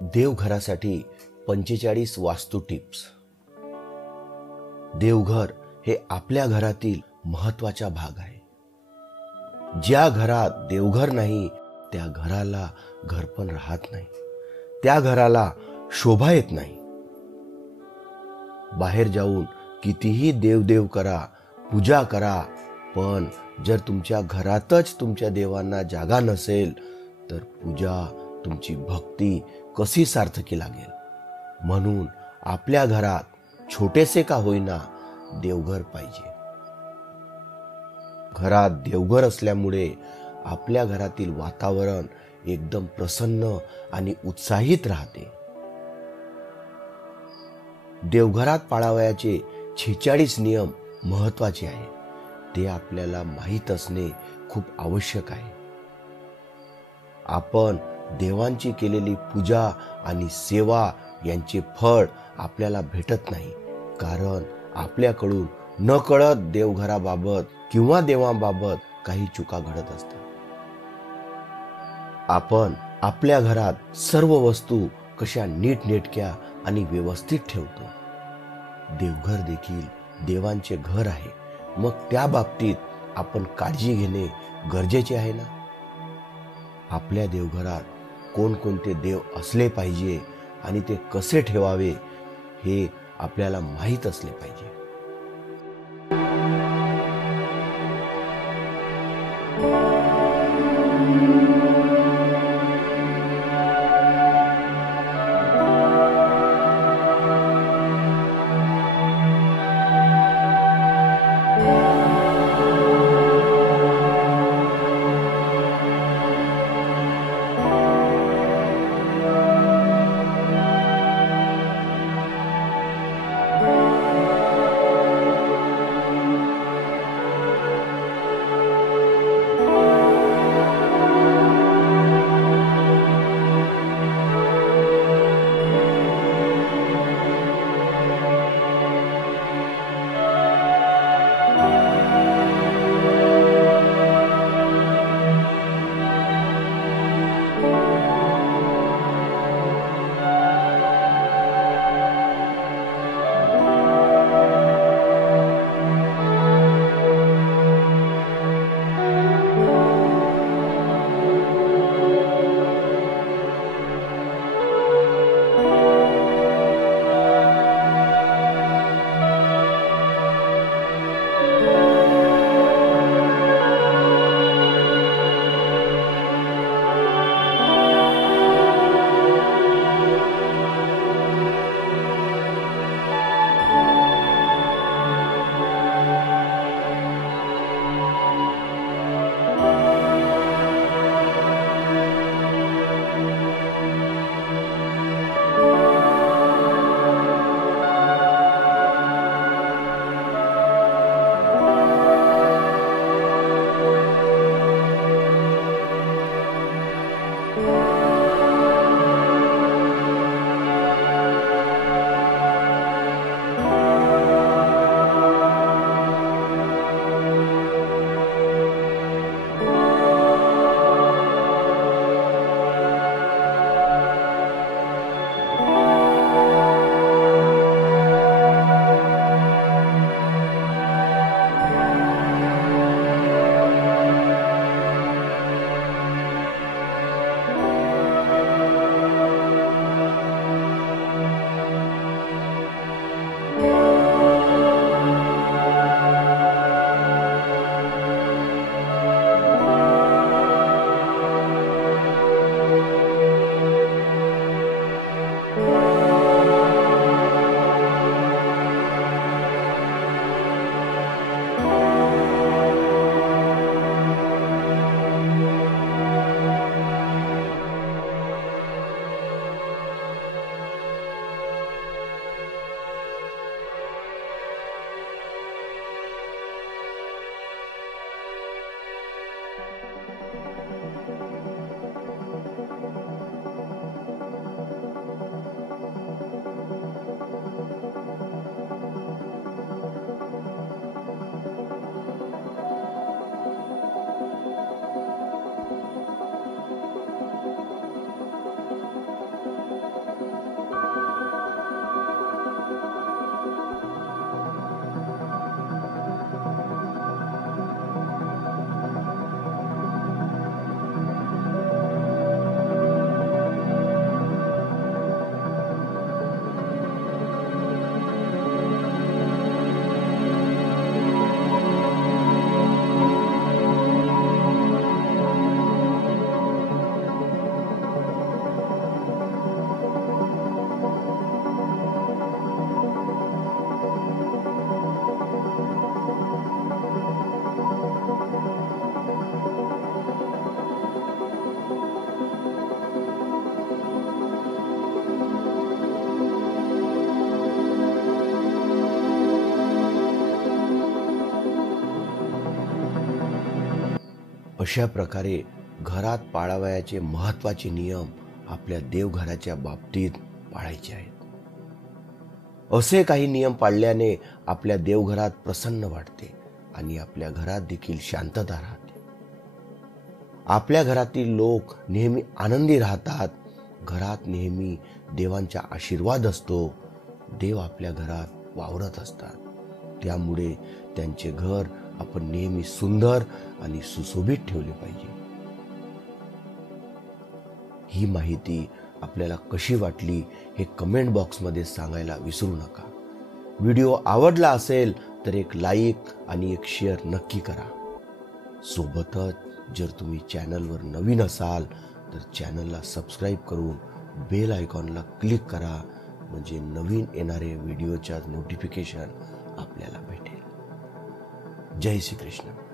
देवघरासाठी 45 वास्तू टिप्स. देवघर हे आपल्या घरातील महत्वाचा भाग आहे. ज्या घरात देवघर नाही त्या घराला घरपण राहत नाही, त्या घराला शोभा येत नाही. बाहेर जाऊन कितीही देवदेव करा, पूजा करा, पण जर तुमच्या घरातच तुमच्या देवांना जागा नसेल तर पूजा, तुमची भक्ती कशी सार्थकी लागेल. म्हणून आपल्या घरात छोटेसे का होईना देवघर पाहिजे. घरात देवघर असल्यामुळे आपल्या घरातील वातावरण एकदम प्रसन्न आणि उत्साहित राहते. देवघरात पाळावयाचे 46 नियम महत्वाचे आहे. ते आपल्याला माहीत असणे खूप आवश्यक आहे. आपण देवांची केलेली पूजा आणि सेवा यांचे फळ आपल्याला भेटत नाही, कारण आपल्याकडून नकळत देवघराबाबत किंवा देवांबाबत काही चुका घडत असतात. आपण आपल्या घरात सर्व वस्तू कशा नीटनेटक्या आणि व्यवस्थित ठेवतो. देवघर देखील देवांचे घर आहे, मग त्या बाबतीत आपण काळजी घेणे गरजेचे आहे ना. आपल्या देवघरात कोणकोणते देव असले पाहिजे आणि ते कसे ठेवावे हे आपल्याला माहीत असले पाहिजे. अशा प्रकारे घरात पाळावयाचे महत्त्वाचे नियम आपल्या देवघराच्या बाबतीत पाळायचे आहेत. असे काही नियम पाळल्याने आपल्या देवघरात प्रसन्न वाटते आणि आपल्या घरात देखील शांतता राहते. आपल्या घरातील लोक नेहमी आनंदी राहतात. घरात नेहमी देवांचा आशीर्वाद असतो. देव आपल्या घरात वावरत असतात. त्यामुळे त्यांचे घर आपण नेहमी सुंदर आणि सुशोभित ठेवले पाहिजे. ही माहिती आपल्याला कशी वाटली हे कमेंट बॉक्समध्ये सांगायला विसरू नका. व्हिडिओ आवडला असेल तर एक लाईक आणि एक शेअर नक्की करा. सोबतच जर तुम्ही चॅनलवर नवीन असाल तर चॅनलला सबस्क्राईब करून बेल आयकॉनला क्लिक करा, म्हणजे नवीन येणारे व्हिडिओच्या नोटिफिकेशन आपल्याला भेटेल. जय श्री कृष्ण.